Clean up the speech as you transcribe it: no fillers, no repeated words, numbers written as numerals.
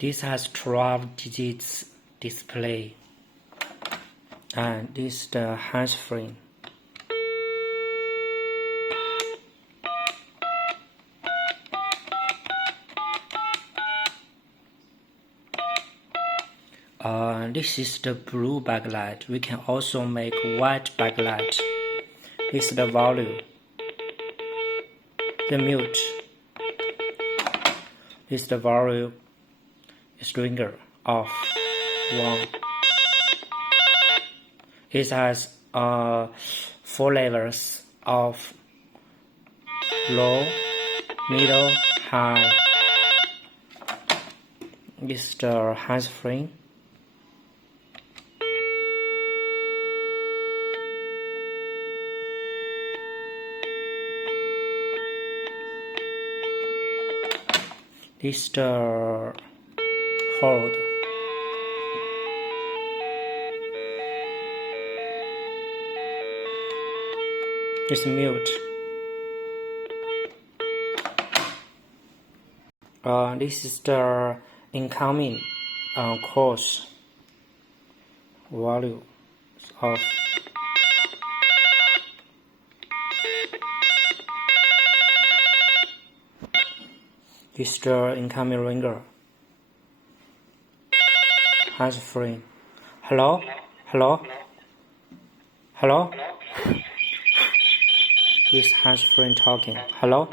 This has 12 digits display, and this is the hands-free. This is the blue backlight. We can also make white backlight. This is the volume. The mute. This is the volume. It's ringer off 1. It has 4 levels of low, middle, high. This is the hands-free. This is the hold. It's mute. This is the incoming calls. Volume off. This is the incoming ringer. Hands-free. Hello? Hello? Hello? This hands-free talking. Hello?